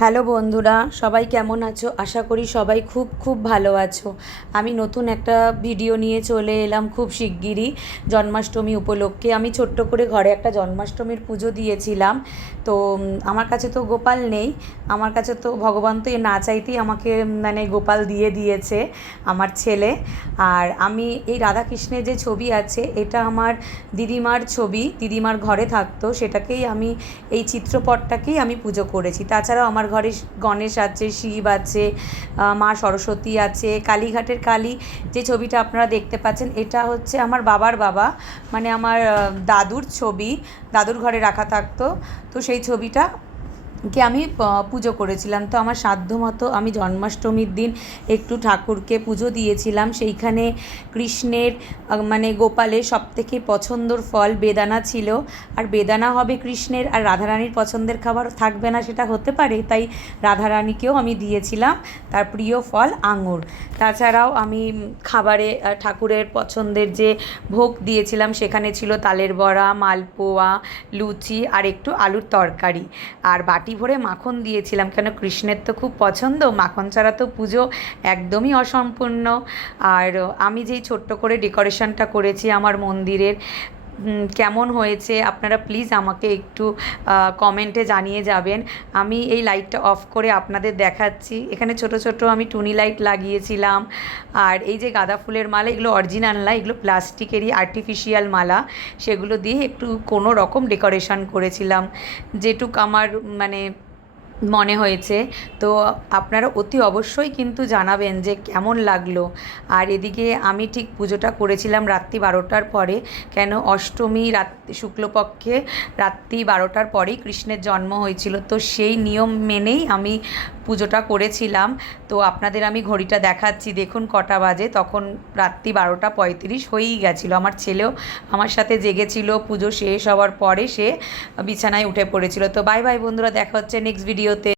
Hello বন্ধুরা, সবাই কেমন আছো? আশা করি সবাই খুব খুব ভালো আছো। আমি নতুন একটা ভিডিও নিয়ে চলে এলাম খুব শিগগিরই জন্মাষ্টমী উপলক্ষে। আমি ছোট্ট করে ঘরে একটা জন্মাষ্টমীর পুজো দিয়েছিলাম। তো আমার কাছে তো গোপাল নেই, আমার কাছে তো ভগবান তো এ না চাইতেই আমাকে মানে গোপাল দিয়ে দিয়েছে আমার ছেলে। আর আমি এই রাধাকৃষ্ণের যে ছবি আছে এটা আমার দিদিমার ছবি, দিদিমার ঘরে থাকতো, সেটাকেই আমি এই চিত্রপটটাকেই আমি পুজো করেছি। তাছাড়াও আমার ঘরে গণেশ আছে, শিব আছে, মা সরস্বতী আছে, কালীঘাটের কালী যে ছবিটা আপনারা দেখতে পাচ্ছেন এটা হচ্ছে আমার বাবার বাবা, মানে আমার দাদুর ছবি, দাদুর ঘরে রাখা থাকতো। তো সেই ছবিটা কে আমি পুজো করেছিলাম। তো আমার সাধ্যমতো আমি জন্মাষ্টমীর দিন একটু ঠাকুরকে পুজো দিয়েছিলাম। সেইখানে কৃষ্ণের মানে গোপালের সবথেকে পছন্দর ফল বেদানা ছিল। আর বেদানা হবে কৃষ্ণের, আর রাধারানীর পছন্দের খাবার থাকবে না সেটা হতে পারে, তাই রাধারানীকেও আমি দিয়েছিলাম তার প্রিয় ফল আঙুর। তাছাড়াও আমি খাবারে ঠাকুরের পছন্দের যে ভোগ দিয়েছিলাম সেখানে ছিল তালের বড়া, মালপোয়া, লুচি আর একটু আলুর তরকারি। আর বাটি ভরে মাখন দিয়েছিলাম, কেন কৃষ্ণের তো খুব পছন্দ, মাখন ছাড়া তো পুজো একদমই অসম্পূর্ণ। আর আমি যেই ছোট্ট করে ডেকোরেশনটা করেছি আমার মন্দিরের, কেমন হয়েছে আপনারা প্লিজ আমাকে একটু কমেন্টে জানিয়ে যাবেন। আমি এই লাইটটা অফ করে আপনাদের দেখাচ্ছি। এখানে ছোট ছোট আমি টুনি লাইট লাগিয়েছিলাম। আর এই যে গাঁদা ফুলের মালা, এগুলো অরিজিনাল না, এগুলো প্লাস্টিকেরই আর্টিফিশিয়াল মালা, সেগুলো দিয়ে একটু কোনো রকম ডেকোরেশন করেছিলাম যেটুক আমার মানে মনে হয়েছে। তো আপনারা অতি অবশ্যই কিন্তু জানাবেন যে কেমন লাগলো। আর এদিকে আমি ঠিক পুজোটা করেছিলাম রাত্রি 12টার পরে, কেন অষ্টমী শুক্লপক্ষে রাত্রি 12টার পরেই কৃষ্ণের জন্ম হয়েছিল, তো সেই নিয়ম মেনেই আমি পুজোটা করেছিলাম। তো আপনাদের আমি ঘড়িটা দেখাচ্ছি, দেখুন কটা বাজে, তখন রাত্রি 12টা 35 হয়েই গেছিলো। আমার ছেলেও আমার সাথে জেগেছিল, পুজো শেষ হওয়ার পরে সে বিছানায় উঠে পড়েছিল। তো বাই বাই বন্ধুরা, দেখা হচ্ছে নেক্সট ভিডিওতে।